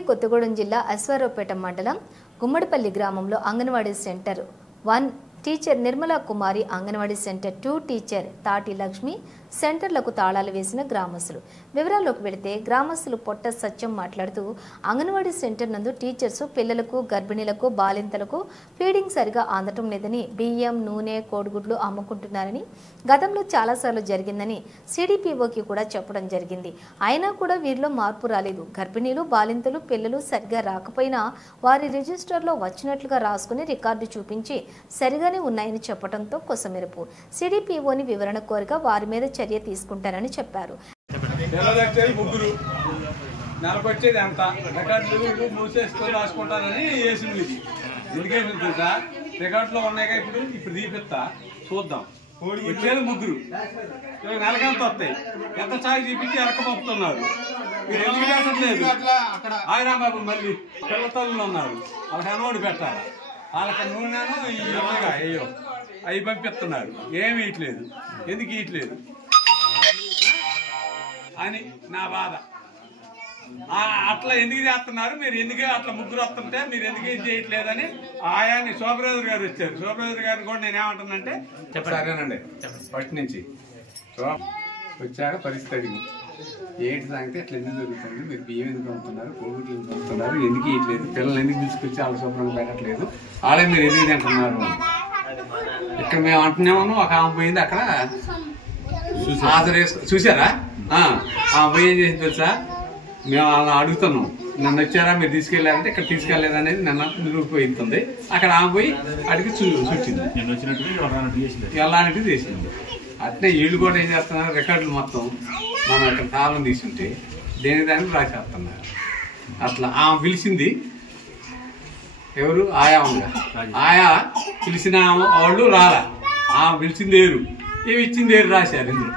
భద్రాద్రి కొత్తగూడెం జిల్లా అశ్వారావుపేట మండలం గుమ్మడిపల్లి గ్రామంలో అంగన్వాడీ సెంటర్ 1 టీచర్ నిర్మలా కుమారి, అంగన్వాడీ సెంటర్ 2 టీచర్ తాటి లక్ష్మి సెంటర్లకు తాళాలు వేసిన గ్రామస్తులు. వివరాల్లోకి వెళితే గ్రామస్తులు పొట్ట సత్యం మాట్లాడుతూ అంగన్వాడీ సెంటర్ నందు టీచర్స్ పిల్లలకు, గర్భిణీలకు, బాలింతలకు ఫీడింగ్ సరిగా అందటం లేదని, బియ్యం, నూనె, కోడిగుడ్లు అమ్ముకుంటున్నారని గతంలో చాలాసార్లు జరిగిందని సిడిపిఓకి కూడా చెప్పడం జరిగింది. అయినా కూడా వీరిలో మార్పు రాలేదు. గర్భిణీలు, బాలింతలు, పిల్లలు సరిగా రాకపోయినా వారి రిజిస్టర్లో వచ్చినట్లుగా రాసుకుని రికార్డు చూపించి సరిగానే ఉన్నాయని చెప్పడంతో కొసమెరుపు. సిడిపిఓని వివరణ కోరిక వారి మీద చర్య తీసుకుంటారని చెప్పారు. రికార్డులో ఉన్నాయి ఇప్పుడు తీపిస్తా చూద్దాం. వచ్చేది ముగ్గురు, నెలకి ఎంత వస్తాయి, ఎంత ఛాయ్ చూపించి ఎరక పంపుతున్నారు. మీరు ఎందుకు పెట్టట్లేదు? ఆయన బాబు మళ్ళీ పిల్ల తల్లులు ఉన్నారు, వాళ్ళకి అనోడు పెట్టాలి. వాళ్ళకి నూనెను అయ్యో అవి పంపిస్తున్నారు. ఏమి ఇయట్లేదు, ఎందుకు ఇయట్లేదు అని నా బాధ. అట్లా ఎందుకు చేస్తున్నారు మీరు? ఎందుకు అట్లా ముగ్గురు వస్తుంటే మీరు ఎందుకు ఏం చేయట్లేదని ఆయాన్ని శోభరాజు గారు వచ్చారు. శోభరాజు గారిని కూడా నేనేమంటానంటే సరేనండి ఫస్ట్ నుంచి వచ్చాక పరిస్థితి అడిగి ఏంటి సంగతి అట్లా ఎందుకు జరుగుతుంది, మీరు బియ్యం ఎందుకు అమ్ముతున్నారు, కోడిగుడ్లు ఎందుకు అమ్ముతున్నారు, ఎందుకు ఇయట్లేదు, పిల్లలు ఎందుకు తీసుకొచ్చి వాళ్ళ శుభ్రంగా పెట్టట్లేదు, వాళ్ళే మీరు ఎందుకు తింటున్నారు. ఇక్కడ మేము అంటున్నామో ఒక ఆమె పోయింది అక్కడ చూసారా? ఆమె పోయి ఏం చేసింది తెలుసా? మేము అలా అడుగుతున్నాం, నన్ను వచ్చారా మీరు తీసుకెళ్లారంటే ఇక్కడ తీసుకెళ్లేదనేది నన్ను నిరూపిస్తుంది. అక్కడ ఆమె పోయి అడిగి చూచింది, వెళ్ళానికి చేసింది. అట్నే వీళ్ళు కూడా ఏం చేస్తున్నారు, రికార్డులు మొత్తం మనం అక్కడ తాళం తీసుంటే దేని దానికి రాసేస్తున్నారు. అట్లా ఆమె పిలిచింది ఎవరు? ఆయా ఉందా? ఆయా పిలిచిన వాళ్ళు రాలా, ఆమె పిలిచింది ఏరు, ఏమి ఇచ్చింది ఏరు రాశారు ఇందులో.